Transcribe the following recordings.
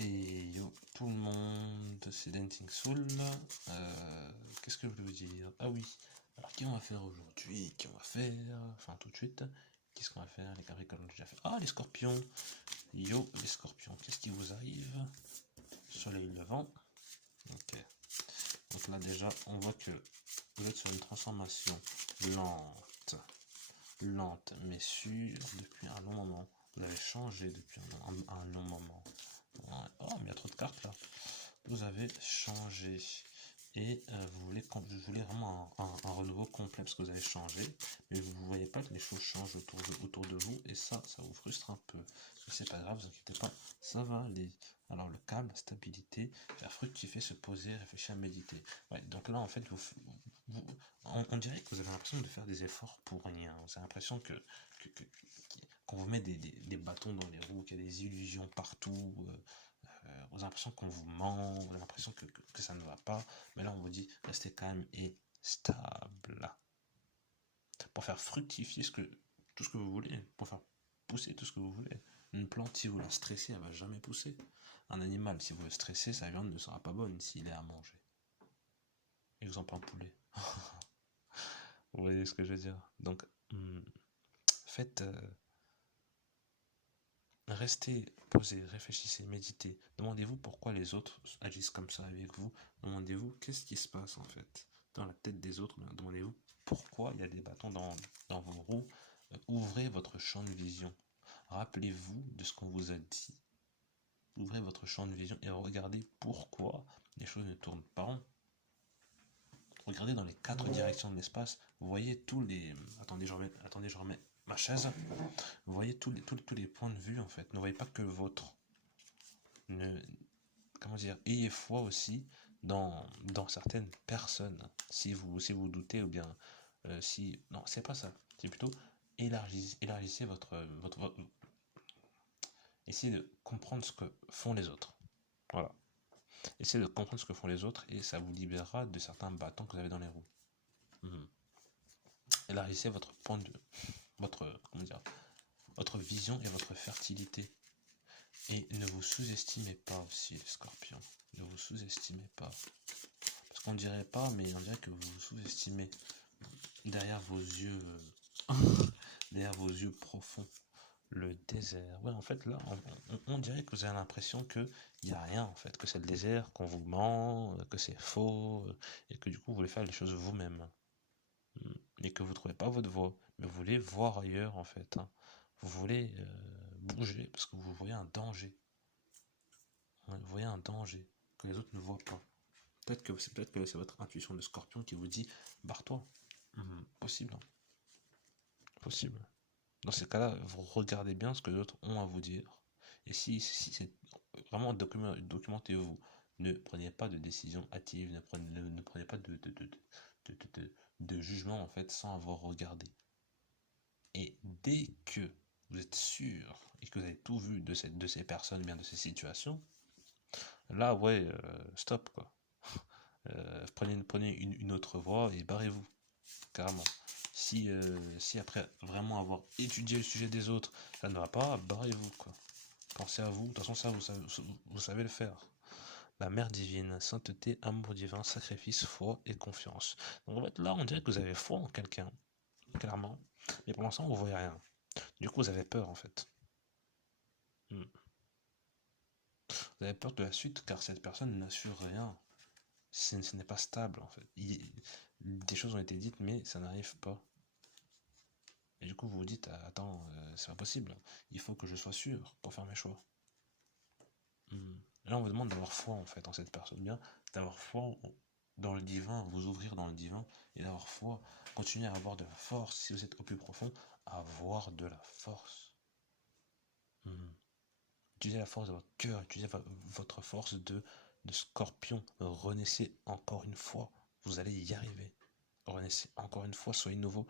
Et yo tout le monde, c'est Dancing Soul. Qu'est-ce que je voulais vous dire? Ah oui, alors qui on va faire aujourd'hui? Qui on va faire? Enfin tout de suite. Qu'est-ce qu'on va faire? Les Capricornes, on a déjà fait. Ah les Scorpions! Yo les Scorpions, qu'est-ce qui vous arrive? Soleil levant. Ok. Donc là déjà, on voit que vous êtes sur une transformation lente mais sûre depuis un long moment. Vous avez changé depuis un long moment. Oh, mais il y a trop de cartes là. Vous avez changé et vous voulez vraiment un renouveau complet parce que vous avez changé, mais vous ne voyez pas que les choses changent autour de vous et ça vous frustre un peu. Mais c'est pas grave, vous inquiétez pas, ça va aller. Alors le calme, la stabilité, faire fructifier, se poser, réfléchir, méditer. Ouais, donc là en fait, on dirait que vous avez l'impression de faire des efforts pour rien. Vous avez l'impression qu'on vous met des bâtons dans les roues, qu'il y a des illusions partout. Vous avez l'impression qu'on vous ment, vous avez l'impression que ça ne va pas, mais là on vous dit restez calme et stable pour faire fructifier tout ce que vous voulez, pour faire pousser tout ce que vous voulez. Une plante, si vous la stressez, elle va jamais pousser. Un animal, si vous le stressez, sa viande ne sera pas bonne s'il est à manger. Exemple un poulet. Vous voyez ce que je veux dire? Donc, faites, restez posé, réfléchissez, méditez. Demandez-vous pourquoi les autres agissent comme ça avec vous. Demandez-vous qu'est-ce qui se passe en fait dans la tête des autres. Demandez-vous pourquoi il y a des bâtons dans vos roues. Ouvrez votre champ de vision. Rappelez-vous de ce qu'on vous a dit. Ouvrez votre champ de vision et regardez pourquoi les choses ne tournent pas rond. Regardez dans les 4 directions de l'espace. Vous voyez tous les... Attendez, je remets ma chaise. Vous voyez tous les points de vue en fait. Ne voyez pas que le vôtre. Comment dire, ayez foi aussi dans certaines personnes. Si vous doutez ou bien si... Non, c'est pas ça. C'est plutôt élargissez votre... Essayez de comprendre ce que font les autres. Voilà. Essayez de comprendre ce que font les autres et ça vous libérera de certains bâtons que vous avez dans les roues. Élargissez votre point de... votre vision et votre fertilité. Et ne vous sous-estimez pas aussi, les scorpions. Ne vous sous-estimez pas. Parce qu'on dirait pas, mais on dirait que vous vous sous-estimez. Derrière vos yeux, derrière vos yeux profonds, le désert. Ouais, en fait, là, on dirait que vous avez l'impression qu'il n'y a rien, en fait. Que c'est le désert, qu'on vous ment, que c'est faux, et que du coup, vous voulez faire les choses vous-même. Et que vous ne trouvez pas votre voie. Mais vous voulez voir ailleurs, en fait. Vous voulez bouger, parce que vous voyez un danger. Vous voyez un danger que les autres ne voient pas. Peut-être que c'est votre intuition de scorpion qui vous dit barre-toi. Possible. Possible. Dans ces cas-là, vous regardez bien ce que les autres ont à vous dire. Et si c'est vraiment documentez-vous. Ne prenez pas de décision hâtive, ne prenez pas de jugement en fait sans avoir regardé. Et dès que vous êtes sûr et que vous avez tout vu de ces personnes, bien de ces situations, là ouais, stop quoi. Prenez une autre voie et barrez-vous, carrément. Si après vraiment avoir étudié le sujet des autres, ça ne va pas, barrez-vous quoi. Pensez à vous, de toute façon ça vous savez le faire. La mère divine, sainteté, amour divin, sacrifice, foi et confiance. Donc en fait là on dirait que vous avez foi en quelqu'un, clairement, mais pour l'instant vous voyez rien. Du coup vous avez peur en fait. Vous avez peur de la suite car cette personne n'assure rien. Ce n'est pas stable en fait. Des choses ont été dites mais ça n'arrive pas. Et du coup vous vous dites attends c'est pas possible. Il faut que je sois sûr pour faire mes choix. Là on vous demande d'avoir foi en fait en cette personne, bien d'avoir foi dans le divin, vous ouvrir dans le divin et d'avoir foi, continuer à avoir de la force si vous êtes au plus profond, avoir de la force. Utilisez la force de votre cœur, utilisez votre force de scorpion, renaissez encore une fois, vous allez y arriver. Renaissez encore une fois, soyez nouveau,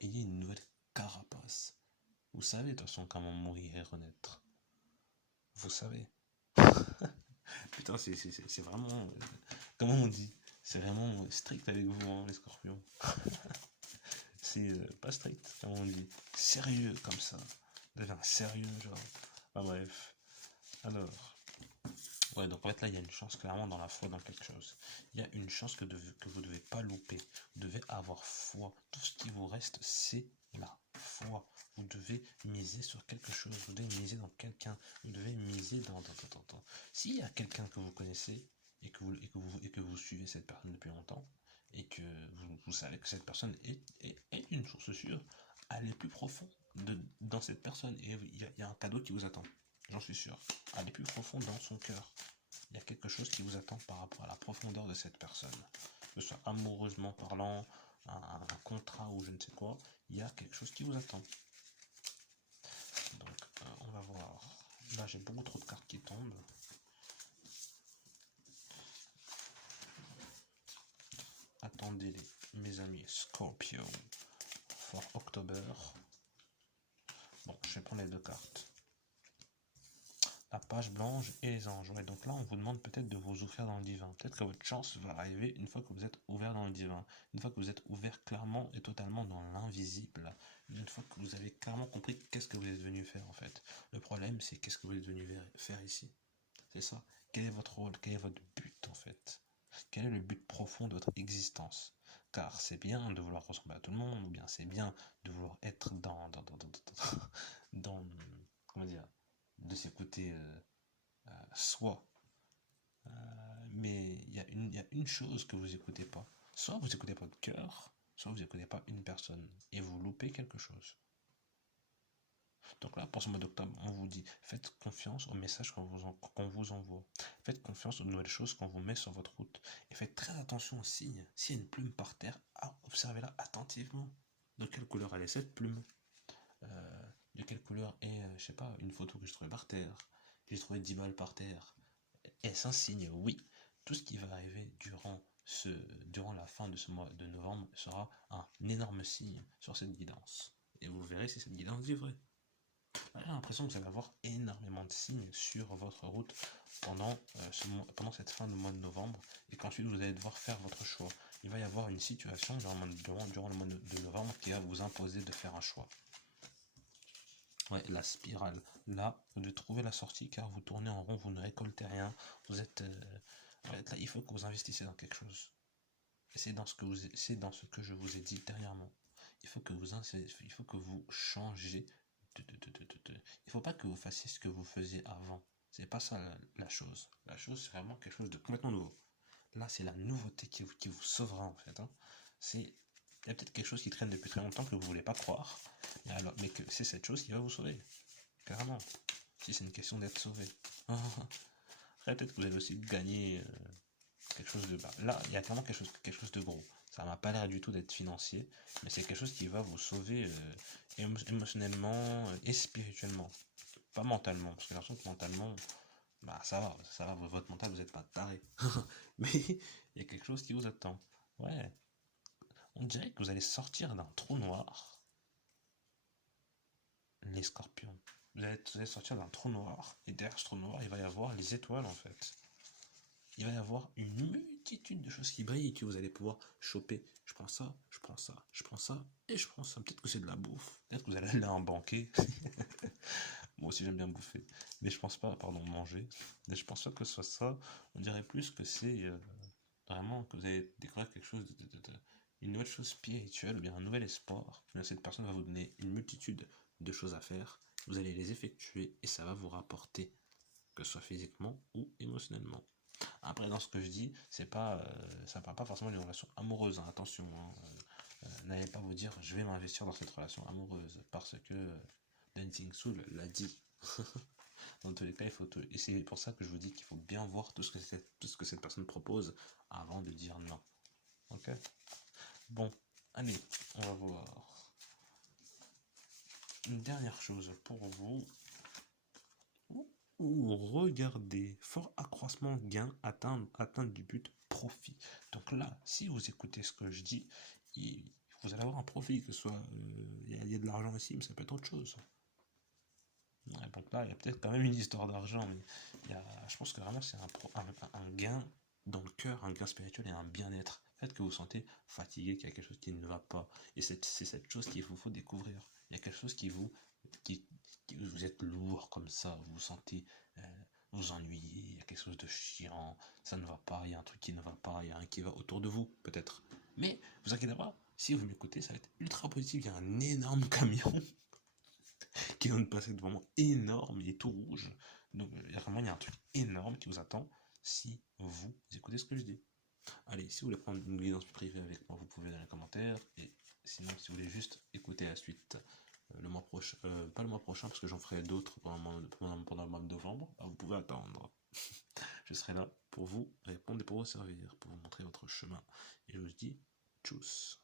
ayez une nouvelle carapace. Vous savez de toute façon comment mourir et renaître. Vous savez. Putain, c'est vraiment... comment on dit? C'est vraiment strict avec vous, hein, les scorpions. C'est pas strict, comment on dit? Sérieux, comme ça. Vous avez un sérieux, genre. Ah bref. Alors, Ouais, donc en fait là, il y a une chance clairement dans la foi dans quelque chose. Il y a une chance que vous devez pas louper. Vous devez avoir foi. Tout ce qui vous reste, c'est la foi. Vous devez miser sur quelque chose. Vous devez miser dans quelqu'un. Vous devez miser dans. S'il y a quelqu'un que vous connaissez et que vous suivez cette personne depuis longtemps et que vous savez que cette personne est une source sûre, allez plus profond dans cette personne et il y a un cadeau qui vous attend. J'en suis sûr. Allez plus profond dans son cœur. Il y a quelque chose qui vous attend par rapport à la profondeur de cette personne. Que ce soit amoureusement parlant, un contrat ou je ne sais quoi, il y a quelque chose qui vous attend. Donc, on va voir. Là, j'ai beaucoup trop de cartes qui tombent. Attendez-les, mes amis. Scorpio. For October. Bon, je vais prendre les deux cartes. La page blanche et les anges. Ouais, donc là, on vous demande peut-être de vous ouvrir dans le divin. Peut-être que votre chance va arriver une fois que vous êtes ouvert dans le divin. Une fois que vous êtes ouvert clairement et totalement dans l'invisible. Une fois que vous avez clairement compris qu'est-ce que vous êtes venu faire en fait. Le problème, c'est qu'est-ce que vous êtes venu faire ici. C'est ça. Quel est votre rôle? Quel est votre but en fait? Quel est le but profond de votre existence? Car c'est bien de vouloir ressembler à tout le monde, ou bien c'est bien de vouloir être dans comment dire, de s'écouter soi. Mais il y a une chose que vous écoutez pas. Soit vous écoutez pas votre cœur, soit vous écoutez pas une personne. Et vous loupez quelque chose. Donc là, pour ce mois d'octobre, on vous dit, faites confiance aux messages qu'on vous envoie. Faites confiance aux nouvelles choses qu'on vous met sur votre route. Et faites très attention aux signes. S'il y a une plume par terre, observez-la attentivement. De quelle couleur elle est cette plume? De quelle couleur est, je sais pas, une photo que je trouvais par terre? J'ai trouvé 10 balles par terre. Est-ce un signe? Oui. Tout ce qui va arriver durant la fin de ce mois de novembre sera un énorme signe sur cette guidance. Et vous verrez si cette guidance est vraie. J'ai l'impression que vous allez avoir énormément de signes sur votre route pendant cette fin de mois de novembre et qu'ensuite vous allez devoir faire votre choix. Il va y avoir une situation durant le mois de novembre qui va vous imposer de faire un choix. Ouais, la spirale. Là, vous devez trouver la sortie car vous tournez en rond, vous ne récoltez rien. Vous êtes. Là, il faut que vous investissiez dans quelque chose. Et c'est dans ce que je vous ai dit dernièrement. Il faut que vous changez. Il ne faut pas que vous fassiez ce que vous faisiez avant. C'est pas ça la chose. La chose, c'est vraiment quelque chose de complètement nouveau. Là, c'est la nouveauté qui vous sauvera en fait. Hein. Il y a peut-être quelque chose qui traîne depuis très longtemps que vous ne voulez pas croire, mais que c'est cette chose qui va vous sauver. Carrément. Si c'est une question d'être sauvé. Après, peut-être que vous allez aussi gagner quelque chose de bas. Là, il y a clairement quelque chose de gros. Ça m'a pas l'air du tout d'être financier, mais c'est quelque chose qui va vous sauver émotionnellement et spirituellement. Pas mentalement, parce que j'ai l'impression que mentalement, bah ça va, votre mental, vous n'êtes pas taré. Mais il y a quelque chose qui vous attend. Ouais. On dirait que vous allez sortir d'un trou noir, les scorpions. Vous allez sortir d'un trou noir, et derrière ce trou noir, il va y avoir les étoiles en fait. Il va y avoir une multitude de choses qui brillent et que vous allez pouvoir choper. Je prends ça, je prends ça, je prends ça, et je prends ça. Peut-être que c'est de la bouffe. Peut-être que vous allez aller à un banquet. Moi aussi j'aime bien bouffer. Mais je pense pas, pardon, manger. Mais je pense pas que ce soit ça. On dirait plus que c'est vraiment que vous allez découvrir quelque chose une nouvelle chose spirituelle ou bien un nouvel espoir. Cette personne va vous donner une multitude de choses à faire. Vous allez les effectuer et ça va vous rapporter, que ce soit physiquement ou émotionnellement. Après, dans ce que je dis, c'est pas, ça ne parle pas forcément d'une relation amoureuse, hein, attention. Hein. N'allez pas vous dire, je vais m'investir dans cette relation amoureuse, parce que Dancing Soul l'a dit. Dans tous les cas, et c'est pour ça que je vous dis qu'il faut bien voir tout ce que cette personne propose avant de dire non. Ok? Bon, allez, on va voir. Une dernière chose pour vous. Regardez, fort accroissement, gain, atteinte du but, profit. Donc là, si vous écoutez ce que je dis, vous allez avoir un profit, que ce soit, il y a de l'argent ici, mais ça peut être autre chose. Ouais, donc là, il y a peut-être quand même une histoire d'argent, mais je pense que vraiment c'est un gain dans le cœur, un gain spirituel et un bien-être. Faites que vous vous sentez fatigué, qu'il y a quelque chose qui ne va pas. Et c'est cette chose qu'il vous faut découvrir. Il y a quelque chose qui vous êtes lourd comme ça, vous vous sentez vous ennuyez, il y a quelque chose de chiant, ça ne va pas, il y a un truc qui ne va pas, il y a un qui va autour de vous, peut-être. Mais, vous inquiétez pas, si vous m'écoutez, ça va être ultra positif. Il y a un énorme camion qui vient de passer devant moi, énorme, il est tout rouge. Donc, vraiment, il y a un truc énorme qui vous attend si vous écoutez ce que je dis. Allez, si vous voulez prendre une guidance privée avec moi, vous pouvez dans les commentaires. Et sinon, si vous voulez juste écouter la suite le mois prochain, pas le mois prochain, parce que j'en ferai d'autres pendant le mois de novembre, vous pouvez attendre. Je serai là pour vous répondre et pour vous servir, pour vous montrer votre chemin. Et je vous dis, tchuss.